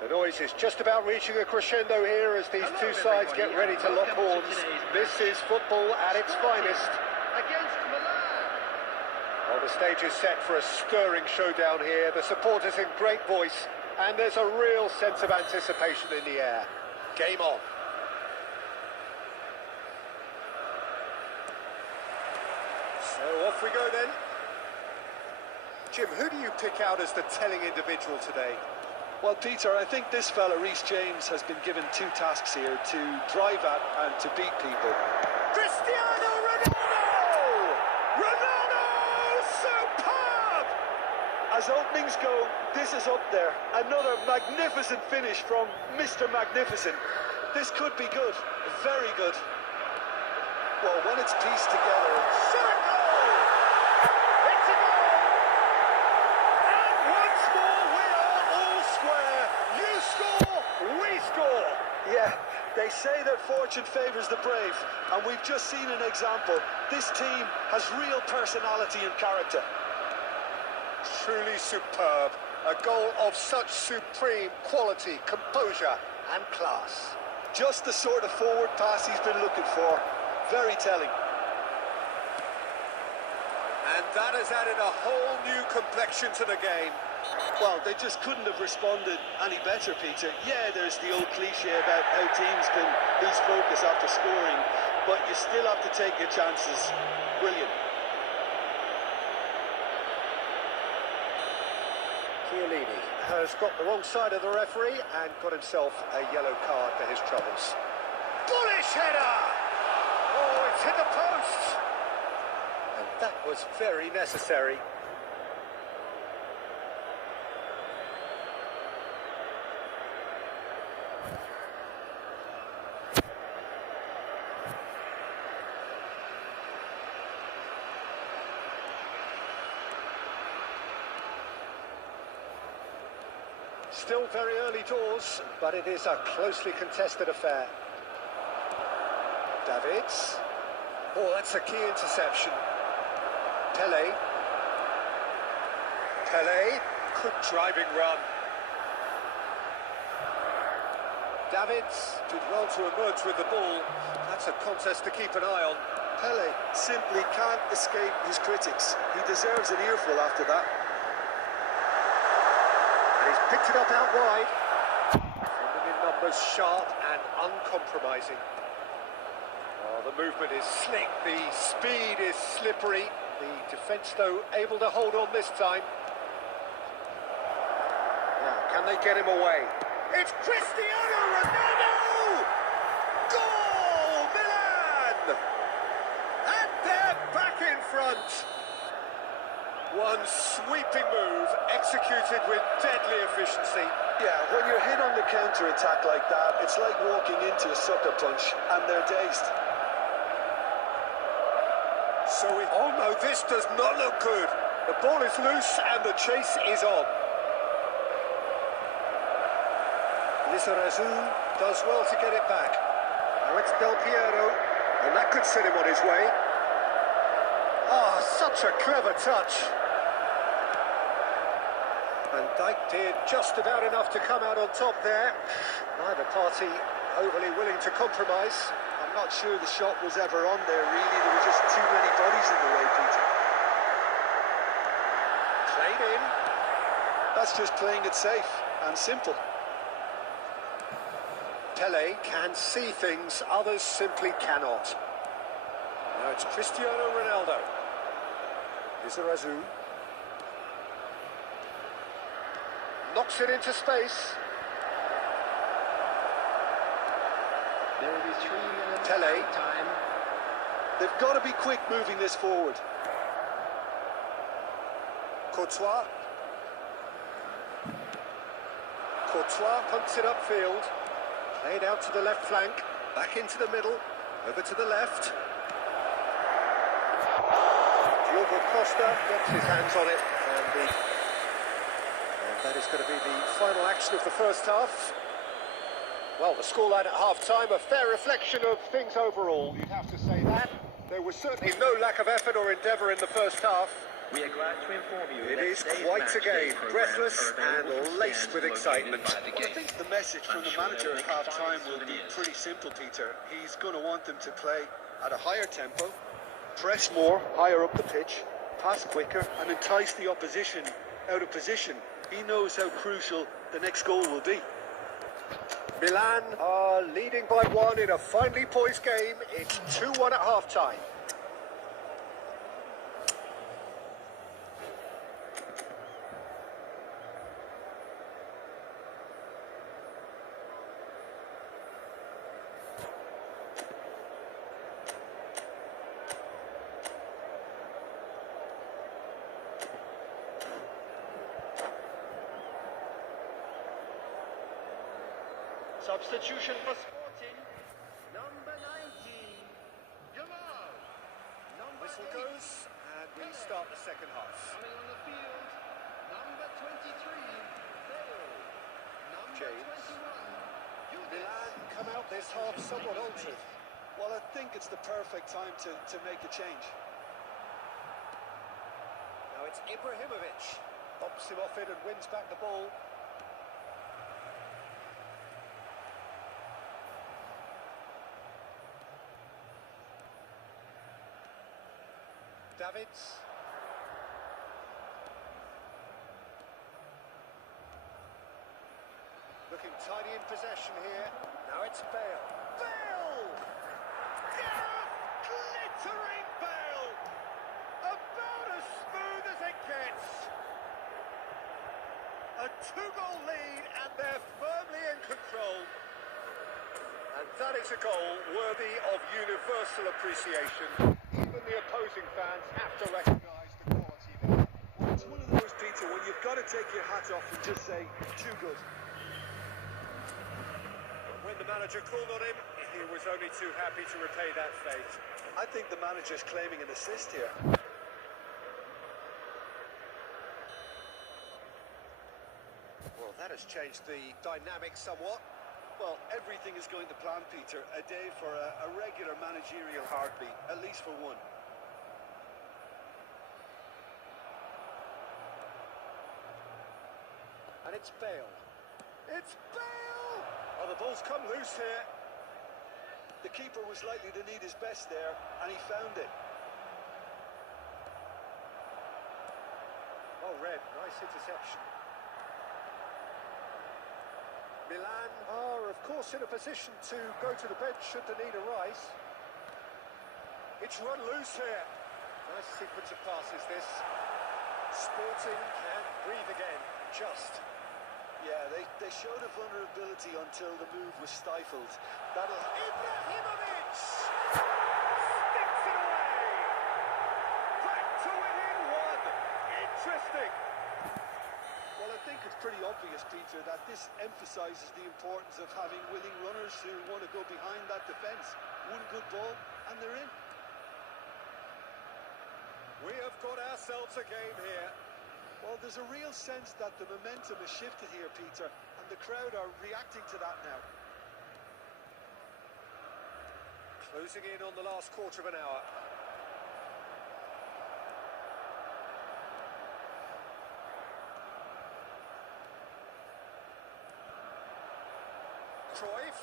The noise is just about reaching a crescendo here as these two sides get ready to lock horns. This is football at its finest. Against Milan. Well, the stage is set for a stirring showdown here. The supporters in great voice, and there's a real sense of anticipation in the air. Game on. So off we go then. Jim, who do you pick out as the telling individual today? Well, Peter, I think this fella, Reece James, has been given two tasks here: to drive at and to beat people. Cristiano Ronaldo! Ronaldo! Superb! As openings go, this is up there. Another magnificent finish from Mr. Magnificent. This could be good, very good. Well, when it's pieced together... Shot goal! It's a goal! And once more we are all square. You score, we score. Yeah, they say that fortune favours the brave, and we've just seen an example. This team has real personality and character. Truly superb. A goal of such supreme quality, composure and class. Just the sort of forward pass he's been looking for. Very telling. And that has added a whole new complexion to the game. Well, they just couldn't have responded any better, Peter. Yeah, there's the old cliche about how teams can lose focus after scoring, but you still have to take your chances. Brilliant. Chiellini has got the wrong side of the referee and got himself a yellow card for his troubles. Bullish header! Oh, it's hit the post! And that was very necessary. Still very early doors, but it is a closely contested affair. Davids. Oh, that's a key interception. Pele. Pele. Good driving run. Davids did well to emerge with the ball. That's a contest to keep an eye on. Pele simply can't escape his critics. He deserves an earful after that. And he's picked it up out wide. Defending in numbers, sharp and uncompromising. Oh, the movement is slick, the speed is slippery. The defence, though, able to hold on this time. Now, can they get him away? It's Cristiano Ronaldo! Goal, Milan! And they're back in front. One sweeping move, executed with deadly efficiency. Yeah, when you're hit on the counter-attack like that, it's like walking into a sucker punch, and they're dazed. Oh no, this does not look good. The ball is loose and the chase is on. Lizarazu does well to get it back. Now it's Del Piero, and that could set him on his way. Ah, such a clever touch. Van Dijk did just about enough to come out on top there. Neither party overly willing to compromise. I'm not sure the shot was ever on there, really. There were just too many bodies in the way, Peter. Played in. That's just playing it safe and simple. Pele can see things others simply cannot. Now it's Cristiano Ronaldo. Lizarazu. Knocks it into space. There will be 3 minutes Pele. time. They've got to be quick moving this forward. Courtois. Courtois punts it upfield. Played out to the left flank. Back into the middle. Over to the left. Diogo Costa gets his hands on it. And that is going to be the final action of the first half. Well, the scoreline at half-time, a fair reflection of things overall. You'd have to say that. There was certainly no lack of effort or endeavour in the first half. We are glad to inform you It that is today's quite match a game, day programs breathless are available and from laced stands with located excitement. nearby the Well, I gate. think the message from I'm the sure manager they'll at make you half-time find will be souvenirs. pretty simple, Peter. He's going to want them to play at a higher tempo, press more, higher up the pitch, pass quicker, and entice the opposition out of position. He knows how crucial the next goal will be. Milan are leading by one in a finely poised game. It's 2-1 at half-time. Substitution for Sporting. Number 19. Jamal. Number Whistle 8. goes, and we start the second half. Coming on the field. Number 23. Bale. Number James. 21. Milan come out this half somewhat altered. Well, I think it's the perfect time to make a change. Now it's Ibrahimovic. Bumps him off it and wins back the ball. Davids. Looking tidy in possession here. Now it's Bale. Bale! Gareth glittering Bale! About as smooth as it gets. A two-goal lead and they're firmly in control. And that is a goal worthy of universal appreciation. Even the opposing fans have to recognise the quality there. Well, it's one of those, Peter, when you've got to take your hat off and just say, too good. When the manager called on him, he was only too happy to repay that fate. I think the manager's claiming an assist here. Well, that has changed the dynamic somewhat. Well, everything is going to plan, Peter. A day for a regular managerial heartbeat, at least for one. And it's Bale. It's Bale! Oh, the ball's come loose here. The keeper was likely to need his best there, and he found it. Oh, Red, nice interception. Milan are, of course, in a position to go to the bench should the need arise. It's run loose here. Nice sequence of passes, this. Sporting can breathe again, just. Yeah, they showed a vulnerability until the move was stifled. That'll... Ibrahimovic! Sticks it away! Back to within one! Interesting! Well, I think it's pretty obvious, Peter, that this emphasises the importance of having willing runners who want to go behind that defence. One good ball, and they're in. We have got ourselves a game here. Well, there's a real sense that the momentum has shifted here, Peter, and the crowd are reacting to that now. Closing in on the last quarter of an hour. Cruyff.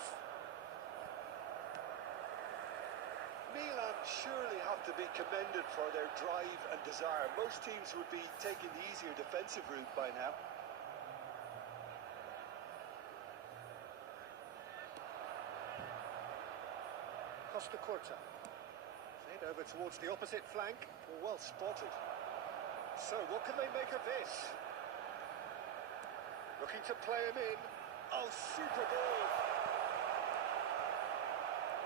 Milan surely have to be commended for their drive and desire. Most teams would be taking the easier defensive route by now. Costa Curta. Played over towards the opposite flank. Well spotted. So what can they make of this? Looking to play him in. Oh, super ball.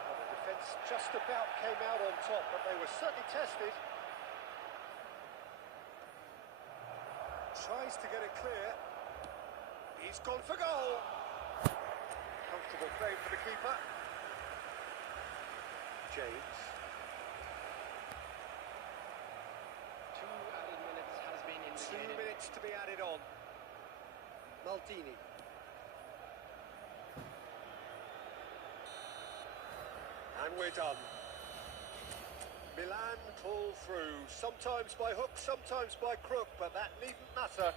Well, the defence just about came out on top, but they were certainly tested. Tries to get it clear. He's gone for goal. Comfortable play for the keeper. James. 2 added minutes has been 2 indicated. minutes to be added on. Maldini. And we're done. Milan pull through, sometimes by hook, sometimes by crook, but that needn't matter.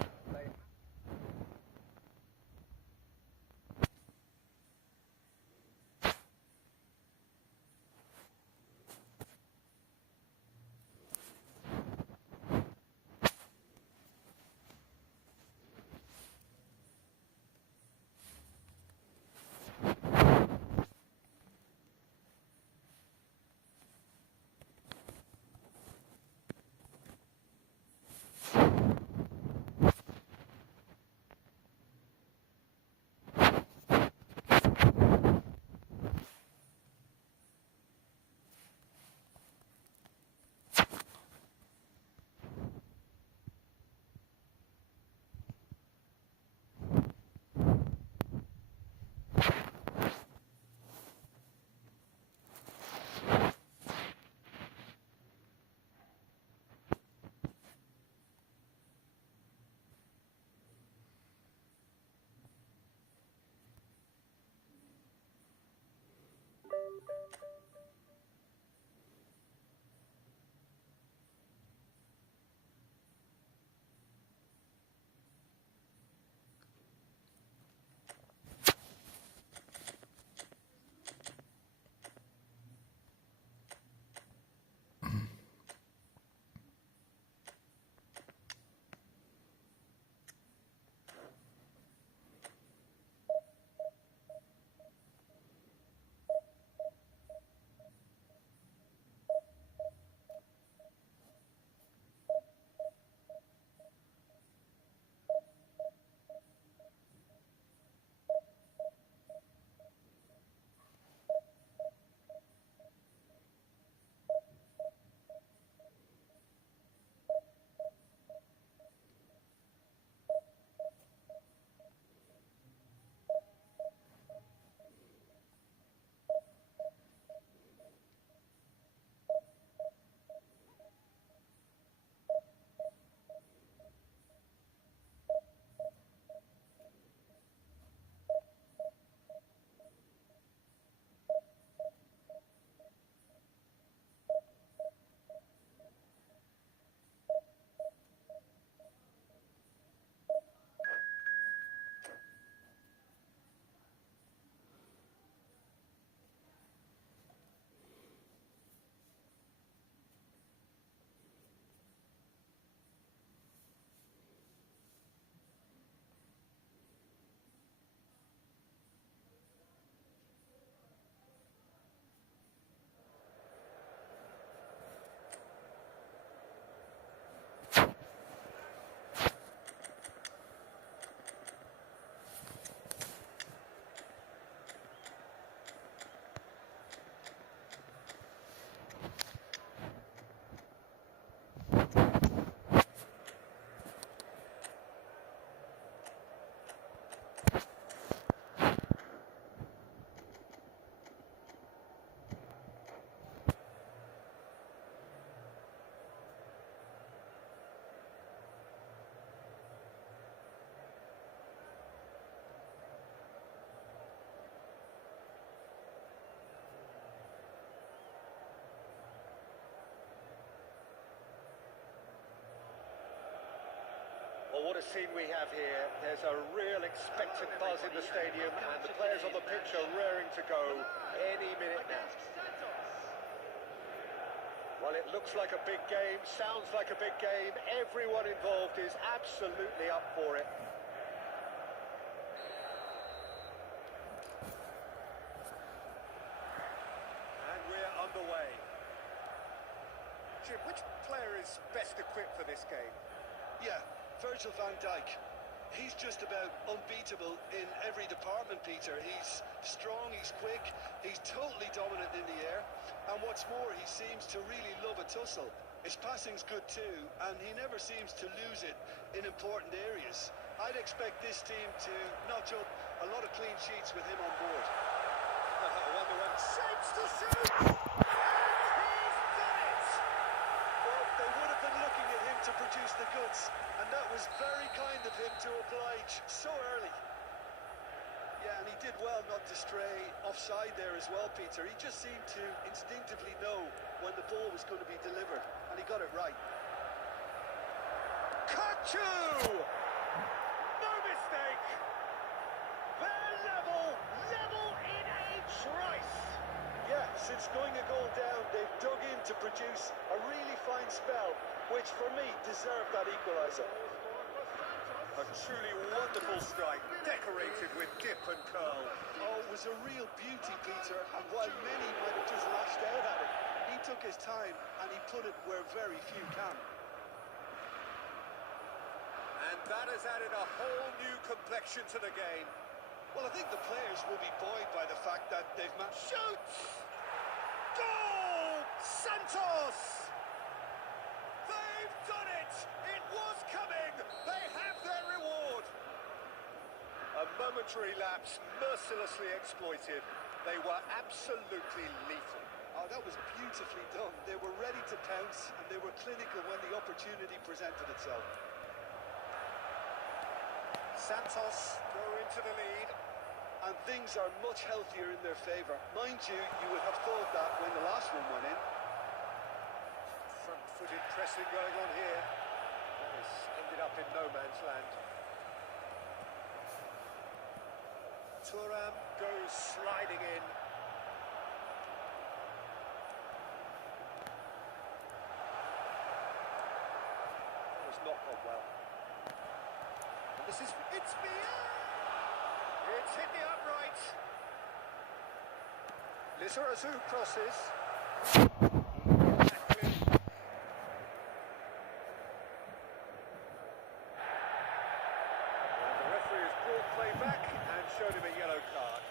Well, what a scene we have here. There's a real expectant buzz in the stadium, and the players on the pitch are raring to go any minute now. Well, it looks like a big game, sounds like a big game. Everyone involved is absolutely up for it. And we're underway. Jim, which player is best equipped for this game? Yeah, Virgil van Dijk. He's just about unbeatable in every department, Peter. He's strong, he's quick, he's totally dominant in the air. And what's more, he seems to really love a tussle. His passing's good too, and he never seems to lose it in important areas. I'd expect this team to notch up a lot of clean sheets with him on board. I wonder when shapes to shoot! And he's done it! Well, they would have been looking at him to produce the goods, and that was very kind of him to oblige so early. Yeah, And he did well not to stray offside there as well, Peter. He just seemed to instinctively know when the ball was going to be delivered, and he got it right. Kachu! No mistake! They're level in a trice! Yeah, since going a goal down, they've dug in to produce a really fine spell, which for me deserved that equaliser. A truly wonderful strike, decorated with dip and curl. Oh, it was a real beauty, Peter, and while many might have just lashed out at it, he took his time and he put it where very few can. And that has added a whole new complexion to the game. Well, I think the players will be buoyed by the fact that they've managed. Shoots! Goal! Santos! They've done it! It was coming! They have their reward! A momentary lapse, mercilessly exploited. They were absolutely lethal. Oh, that was beautifully done. They were ready to pounce, and they were clinical when the opportunity presented itself. Santos go into the lead. And things are much healthier in their favour. Mind you, you would have thought that when the last one went in. Front-footed pressing going on here. That has ended up in no man's land. Thuram goes sliding in. That was not gone well. And it's Biel! It's hit the upright. Lizarazu crosses. And the referee has brought play back and showed him a yellow card.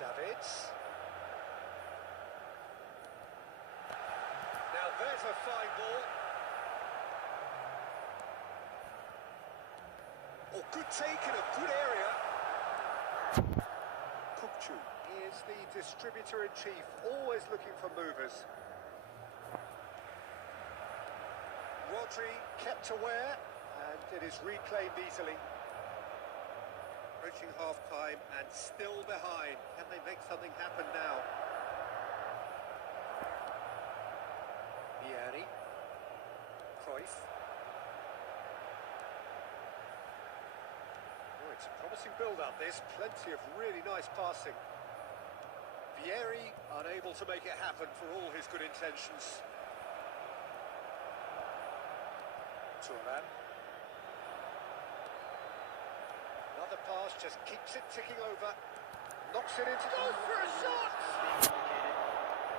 Davids. Now there's a fine ball. Oh, good take in a good area. Kukcu is the distributor-in-chief, always looking for movers. Rodri kept aware, and it is reclaimed easily. Approaching half-time and still behind. Can they make something happen now? Vieri. Cruyff. It's a promising build-up, this. Plenty of really nice passing. Vieri unable to make it happen for all his good intentions. Thuram. Another pass, just keeps it ticking over. Knocks it into goal for a shot!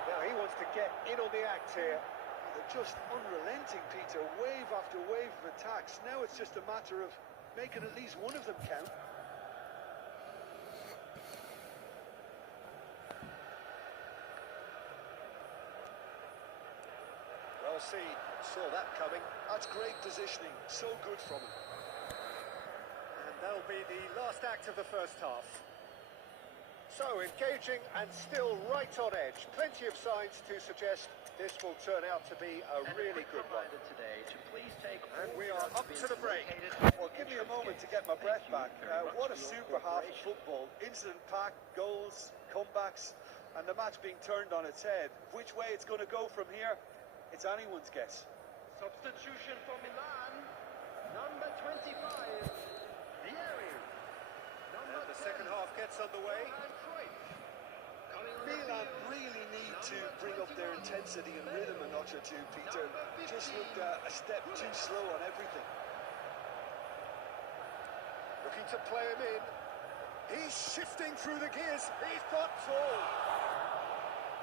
Now he wants to get in on the act here. They're just unrelenting, Peter. Wave after wave of attacks. Now it's just a matter of making at least one of them count. Well seen, saw that coming. That's great positioning, so good from him. And that'll be the last act of the first half. So, engaging and still right on edge. Plenty of signs to suggest this will turn out to be a really good one. Today to please take And we are up to the break. Well, give me a moment to get my breath back. What a super half of football. Incident-packed, goals, comebacks, and the match being turned on its head. Which way it's going to go from here, it's anyone's guess. Substitution for Milan, number 25, Vieri. And the second half gets underway. Milan really need to bring up their intensity and rhythm a notch or two, Peter. Just looked a step too slow on everything. Looking to play him in. He's shifting through the gears. He's got tall.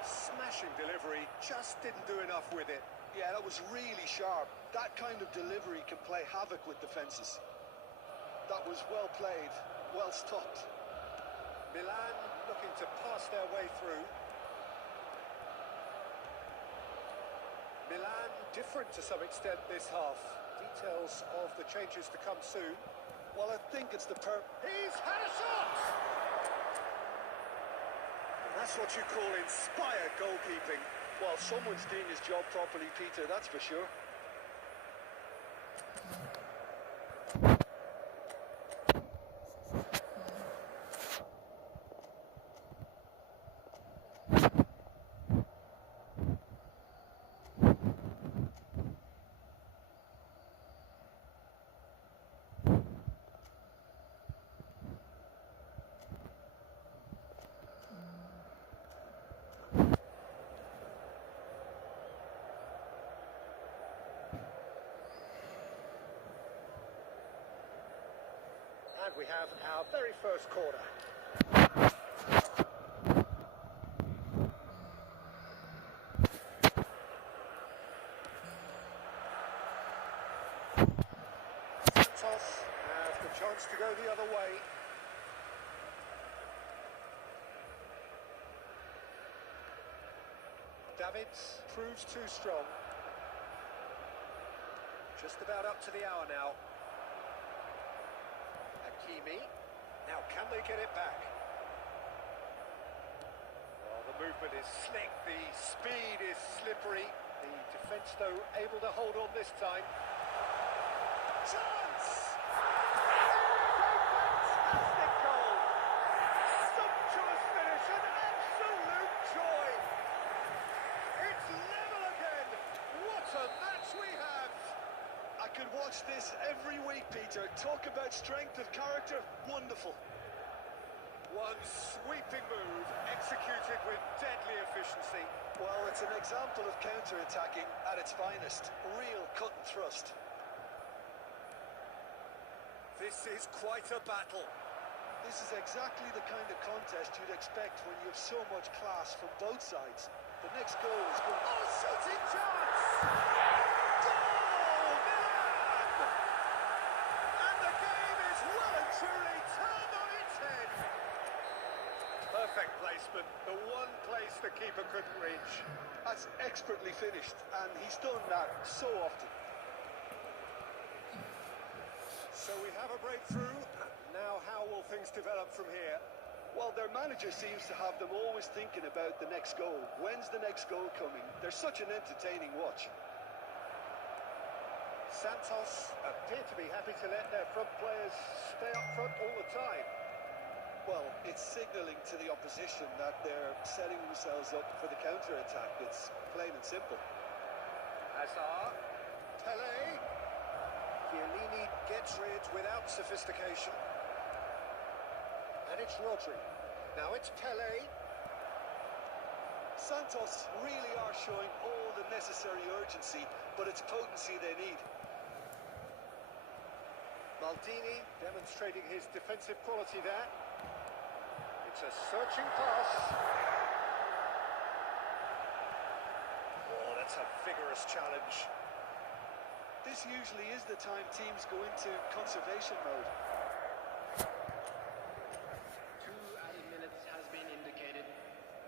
Smashing delivery, just didn't do enough with it. Yeah, that was really sharp. That kind of delivery can play havoc with defences. That was well played, well stopped. Milan looking to pass their way through. Milan different to some extent this half. Details of the changes to come soon. Well, I think it's the He's had a shot! That's what you call inspired goalkeeping. Well, someone's doing his job properly, Peter, that's for sure. And we have our very first corner. Santos has the chance to go the other way. Davids proves too strong. Just about up to the hour now. Hakimi. Now can they get it back? Well, the movement is slick, the speed is slippery. The defence, though, able to hold on this time. Chance! Fantastic goal! Sumptuous finish, an absolute joy! It's level again! What a match we have! I could watch this every week, Peter. Talk about strength of character. Wonderful. One sweeping move, executed with deadly efficiency. Well, it's an example of counter-attacking at its finest. Real cut and thrust. This is quite a battle. This is exactly the kind of contest you'd expect when you have so much class from both sides. The next goal is good. Oh, shooting chance! Goal! Milan! And the game is well and truly turned on its head. Perfect placement, the one place the keeper couldn't reach. That's expertly finished, and he's done that so often. So we have a breakthrough. Now how will things develop from here? Well, their manager seems to have them always thinking about the next goal. When's the next goal coming? They're such an entertaining watch. Santos appear to be happy to let their front players stay up front all the time. Well, it's signalling to the opposition that they're setting themselves up for the counter-attack. It's plain and simple. Hazard, Pele, Chiellini gets rid without sophistication. And it's Rodri. Now it's Pele. Santos really are showing all the necessary urgency, but it's potency they need. Maldini demonstrating his defensive quality there. It's a searching pass. Oh, that's a vigorous challenge. This usually is the time teams go into conservation mode. 2 added minutes has been indicated.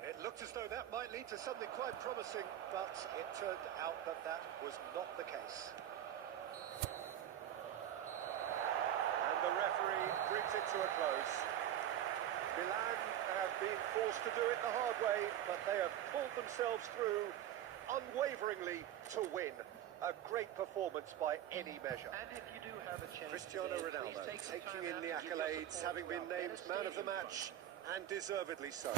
It looked as though that might lead to something quite promising, but it turned out that that was not the case. And the referee brings it to a close. Milan have been forced to do it the hard way, but they have pulled themselves through unwaveringly to win. A great performance by any measure. And if you do have a chance Cristiano today, please Ronaldo take some taking time in out the to give your accolades, support having to been our named better man of the stadium match, and deservedly so.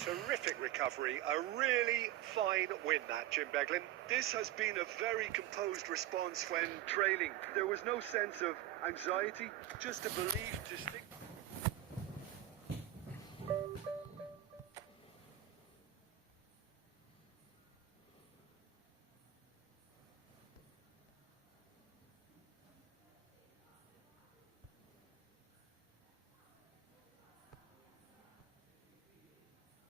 Terrific recovery, a really fine win that, Jim Beglin. This has been a very composed response when trailing. There was no sense of anxiety, just a belief to stick